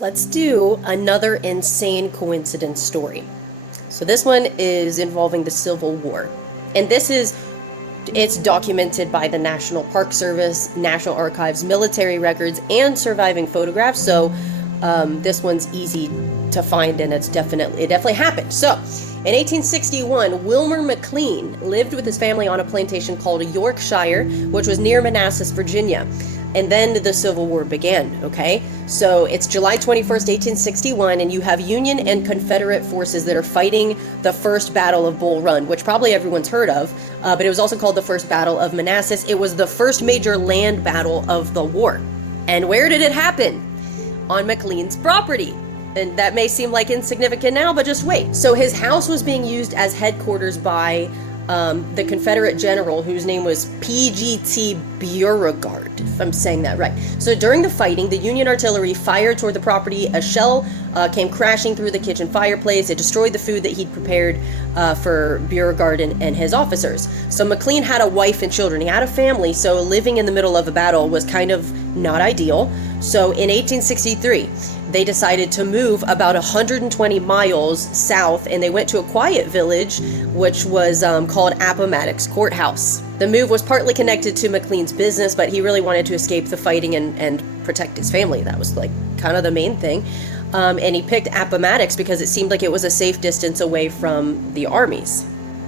Let's do another insane coincidence story. So this one is involving the Civil War. And it's documented by the National Park Service, National Archives, military records, and surviving photographs. So this one's easy to find, and it definitely happened. So in 1861, Wilmer McLean lived with his family on a plantation called Yorkshire, which was near Manassas, Virginia. And then the Civil War began, okay? So it's July 21st, 1861, and you have Union and Confederate forces that are fighting the First Battle of Bull Run, which probably everyone's heard of, but it was also called the First Battle of Manassas. It was the first major land battle of the war. And where did it happen? On McLean's property. And that may seem like insignificant now, but just wait. So his house was being used as headquarters by the Confederate general, whose name was P.G.T. Beauregard, if I'm saying that right. So during the fighting, the Union artillery fired toward the property. A shell came crashing through the kitchen fireplace. It destroyed the food that he'd prepared for Beauregard and his officers. So McLean had a wife and children. He had a family, so living in the middle of a battle was kind of not ideal. So in 1863, they decided to move about 120 miles south, and they went to a quiet village, which was called Appomattox Courthouse. The move was partly connected to McLean's business, but he really wanted to escape the fighting and protect his family. That was like kind of the main thing. And he picked Appomattox because it seemed like it was a safe distance away from the armies.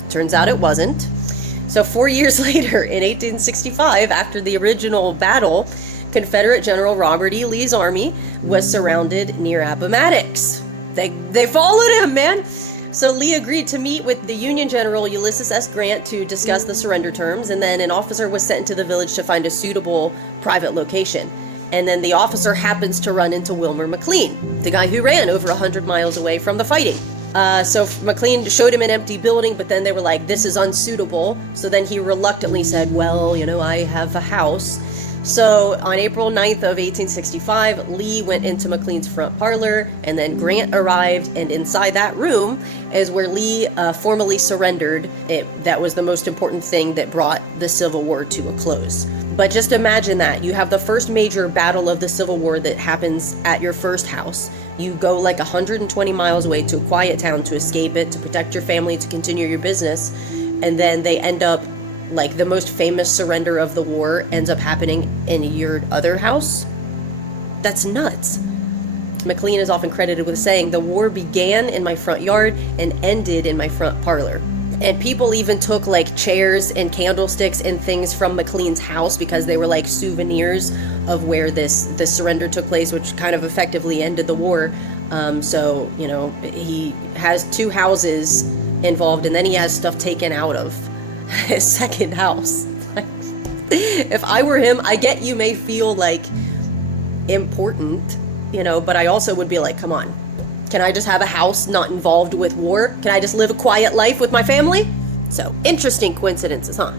Turns out it wasn't. So 4 years later, in 1865, after the original battle, Confederate General Robert E. Lee's army was surrounded near Appomattox. They followed him, man! So Lee agreed to meet with the Union General Ulysses S. Grant to discuss the surrender terms, and then an officer was sent into the village to find a suitable private location. And then the officer happens to run into Wilmer McLean, the guy who ran over 100 miles away from the fighting. So McLean showed him an empty building, but then they were like, this is unsuitable. So then he reluctantly said, well, I have a house. So on April 9th of 1865, Lee went into McLean's front parlor, and then Grant arrived, and inside that room is where Lee formally surrendered. That was the most important thing that brought the Civil War to a close. But just imagine that. You have the first major battle of the Civil War that happens at your first house. You go like 120 miles away to a quiet town to escape it, to protect your family, to continue your business, and then they end up like the most famous surrender of the war ends up happening in your other house? That's nuts. McLean is often credited with saying, the war began in my front yard and ended in my front parlor. And people even took like chairs and candlesticks and things from McLean's house because they were like souvenirs of where this surrender took place, which kind of effectively ended the war. So he has two houses involved, and then he has stuff taken out of his second house. If I were him, I get you may feel like important, but I also would be like, come on, can I just have a house not involved with war? Can I just live a quiet life with my family? So, interesting coincidences, huh?